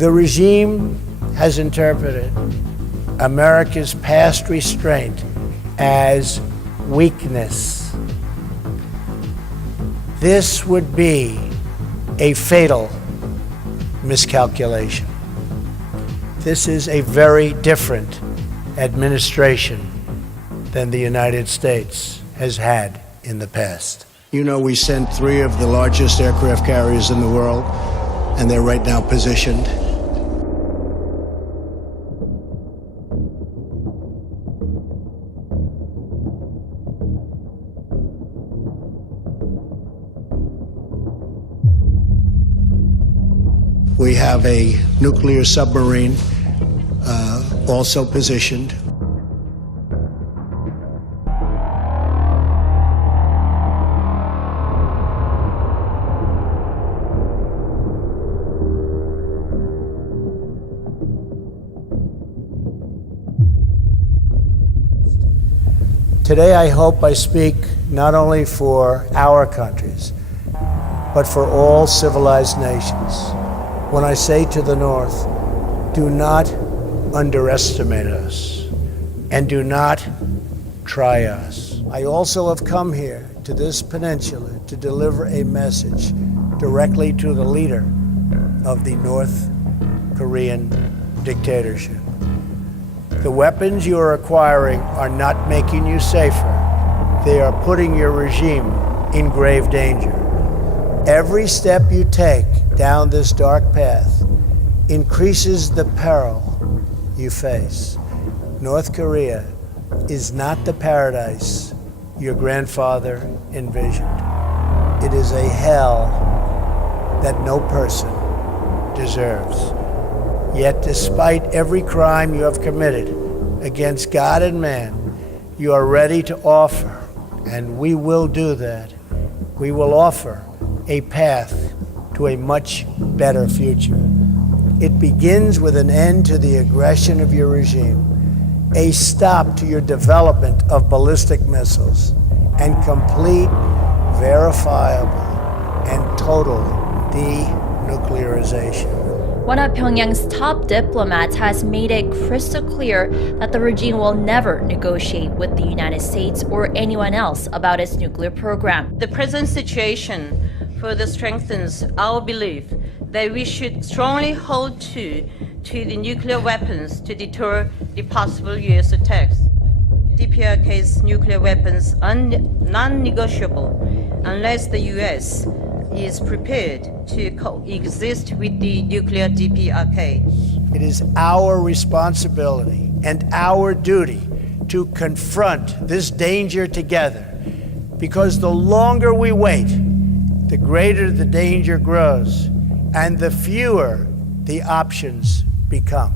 The regime has interpreted America's past restraint as weakness. This would be a fatal miscalculation. This is a very different administration than the United States has had in the past. You know, we sent 3 of the largest aircraft carriers in the world, and they're right now positioned. We have a nuclear submarine also positioned. Today, I hope I speak not only for our countries, but for all civilized nations. When I say to the North, do not underestimate us and do not try us. I also have come here to this peninsula to deliver a message directly to the leader of the North Korean dictatorship. The weapons you are acquiring are not making you safer. They are putting your regime in grave danger. Every step you take down this dark path increases the peril you face. North Korea is not the paradise your grandfather envisioned. It is a hell that no person deserves. Yet despite every crime you have committed against God and man, you are ready to offer, and we will do that. We will offer a path to a much better future. It begins with an end to the aggression of your regime, a stop to your development of ballistic missiles, and complete, verifiable, and total denuclearization. One of Pyongyang's top diplomats has made it crystal clear that the regime will never negotiate with the United States or anyone else about its nuclear program. The present situation further strengthens our belief that we should strongly hold to the nuclear weapons to deter the possible US attacks. DPRK's nuclear weapons are non-negotiable unless the US is prepared to coexist with the nuclear DPRK. It is our responsibility and our duty to confront this danger together, because the longer we wait, the greater the danger grows and the fewer the options become.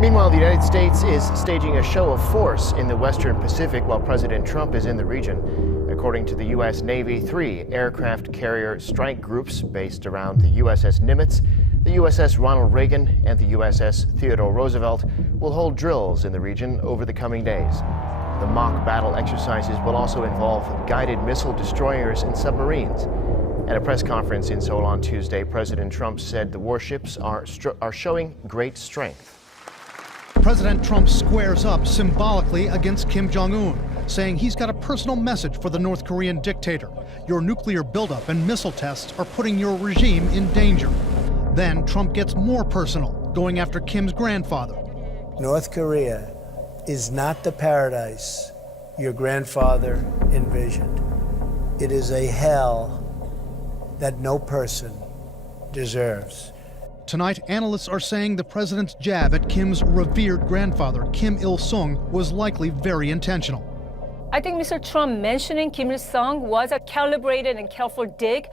Meanwhile, the United States is staging a show of force in the Western Pacific while President Trump is in the region. According to the U.S. Navy, 3 aircraft carrier strike groups based around the USS Nimitz, the USS Ronald Reagan, and the USS Theodore Roosevelt will hold drills in the region over the coming days. The mock battle exercises will also involve guided missile destroyers and submarines. At a press conference in Seoul on Tuesday, President Trump said the warships are showing great strength. President Trump squares up symbolically against Kim Jong-un, saying he's got a personal message for the North Korean dictator. Your nuclear buildup and missile tests are putting your regime in danger. Then Trump gets more personal, going after Kim's grandfather. North Korea is not the paradise your grandfather envisioned. It is a hell that no person deserves. Tonight, analysts are saying the president's jab at Kim's revered grandfather, Kim Il-sung, was likely very intentional. I think Mr. Trump mentioning Kim Il-sung was a calibrated and careful dig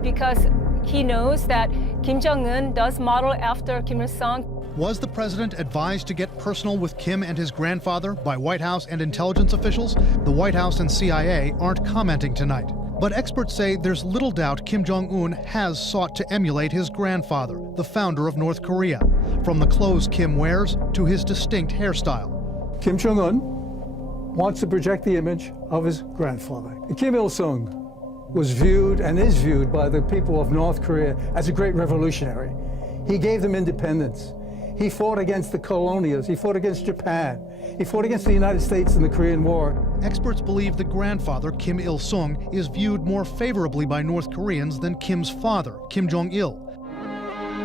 because he knows that Kim Jong-un does model after Kim Il-sung. Was the president advised to get personal with Kim and his grandfather by White House and intelligence officials? The White House and CIA aren't commenting tonight. But experts say there's little doubt Kim Jong-un has sought to emulate his grandfather, the founder of North Korea, from the clothes Kim wears to his distinct hairstyle. Kim Jong-un wants to project the image of his grandfather. Kim Il-sung was viewed and is viewed by the people of North Korea as a great revolutionary. He gave them independence. He fought against the colonials. He fought against Japan. He fought against the United States in the Korean War. Experts believe the grandfather, Kim Il-sung, is viewed more favorably by North Koreans than Kim's father, Kim Jong-il.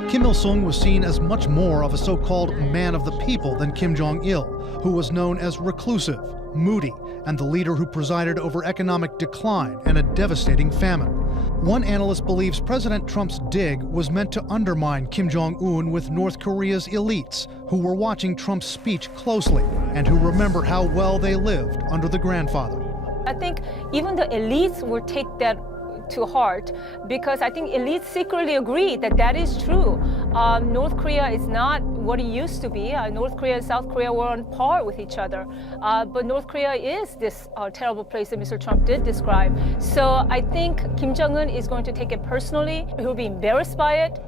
Kim Il-sung was seen as much more of a so-called man of the people than Kim Jong-il, who was known as reclusive, moody, and the leader who presided over economic decline and a devastating famine. One analyst believes President Trump's dig was meant to undermine Kim Jong-un with North Korea's elites, who were watching Trump's speech closely and who remember how well they lived under the grandfather. I think even the elites will take that to heart, because I think elites secretly agree that that is true. North Korea is not what it used to be. North Korea and South Korea were on par with each other. But North Korea is this terrible place that Mr. Trump did describe. So I think Kim Jong-un is going to take it personally. He'll be embarrassed by it.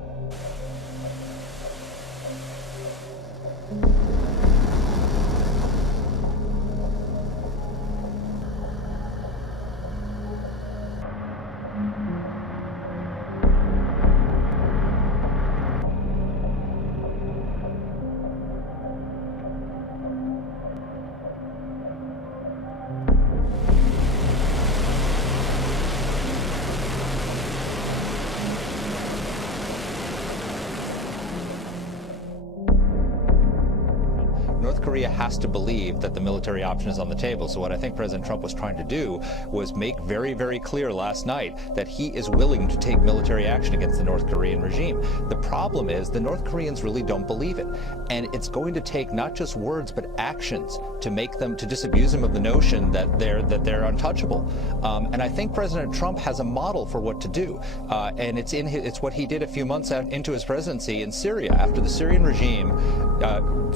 North Korea has to believe that the military option is on the table. So what I think President Trump was trying to do was make very, very clear last night that he is willing to take military action against the North Korean regime. The problem is the North Koreans really don't believe it. And it's going to take not just words, but actions to make them, to disabuse them of the notion that they're untouchable. And I think President Trump has a model for what to do. And it's what he did a few months into his presidency in Syria, after the Syrian regime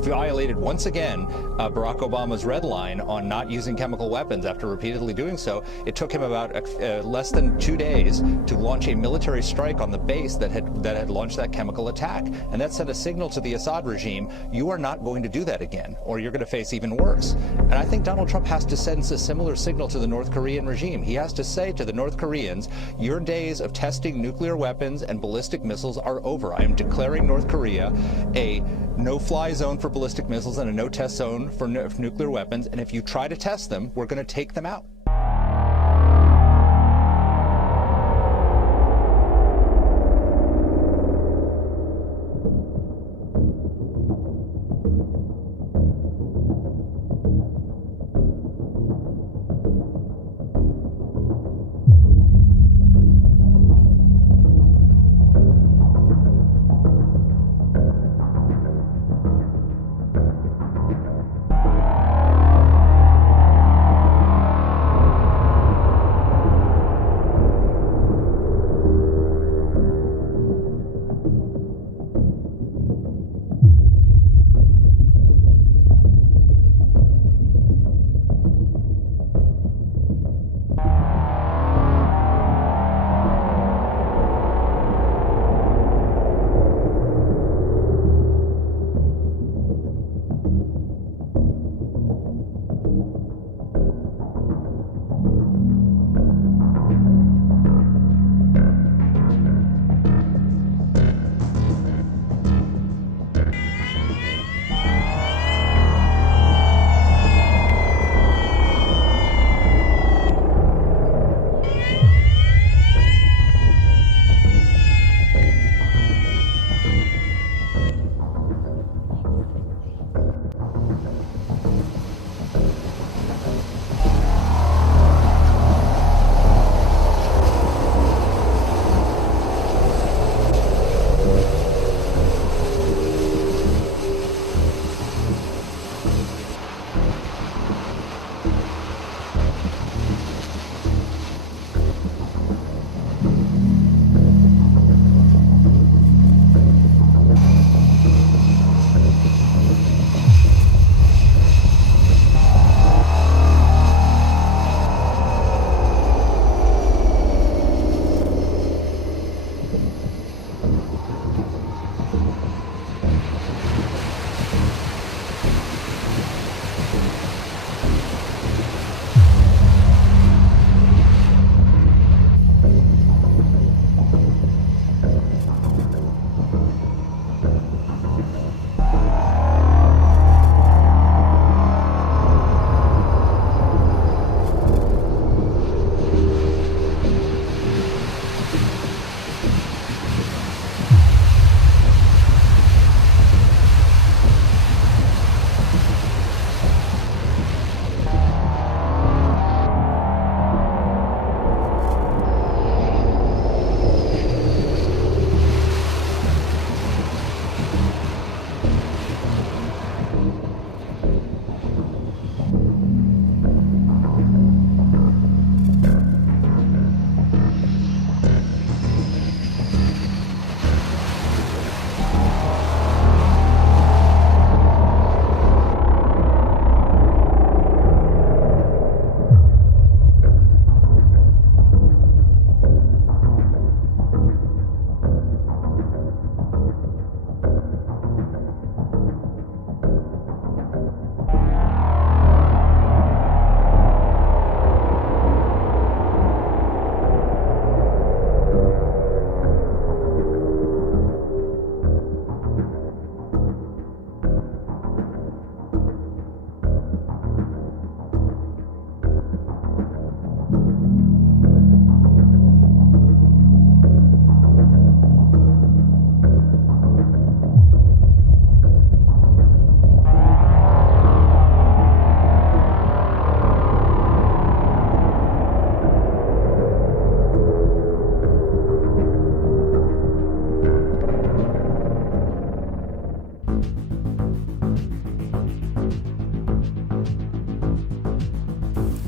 violated once again Barack Obama's red line on not using chemical weapons. After repeatedly doing so, it took him about less than 2 days to launch a military strike on the base that had launched that chemical attack. And that sent a signal to the Assad regime: you are not going to do that again, or you're going to face even worse. And I think Donald Trump has to send a similar signal to the North Korean regime. He has to say to the North Koreans, your days of testing nuclear weapons and ballistic missiles are over. I am declaring North Korea a no-fly zone for ballistic missiles and a no-test zone for nuclear weapons, and if you try to test them, we're going to take them out.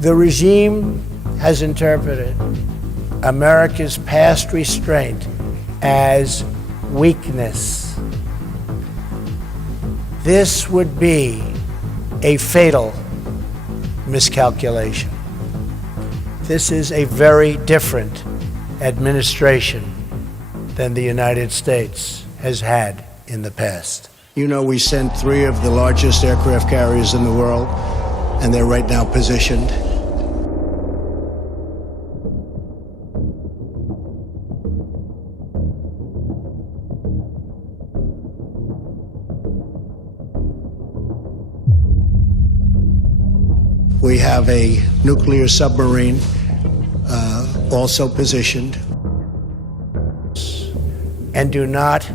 The regime has interpreted America's past restraint as weakness. This would be a fatal miscalculation. This is a very different administration than the United States has had in the past. You know, we sent 3 of the largest aircraft carriers in the world, and they're right now positioned. We have a nuclear submarine also positioned. And do not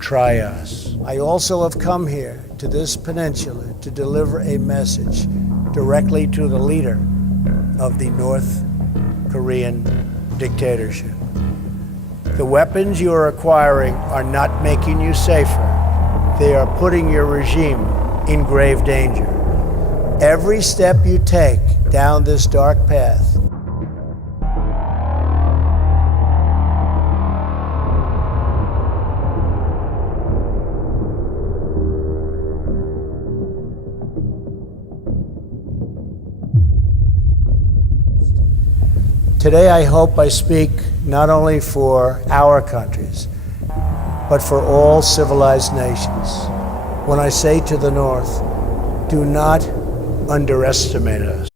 try us. I also have come here to this peninsula to deliver a message directly to the leader of the North Korean dictatorship. The weapons you are acquiring are not making you safer. They are putting your regime in grave danger. Every step you take down this dark path Today, I hope I speak not only for our countries, but for all civilized nations. When I say to the North, do not underestimate us.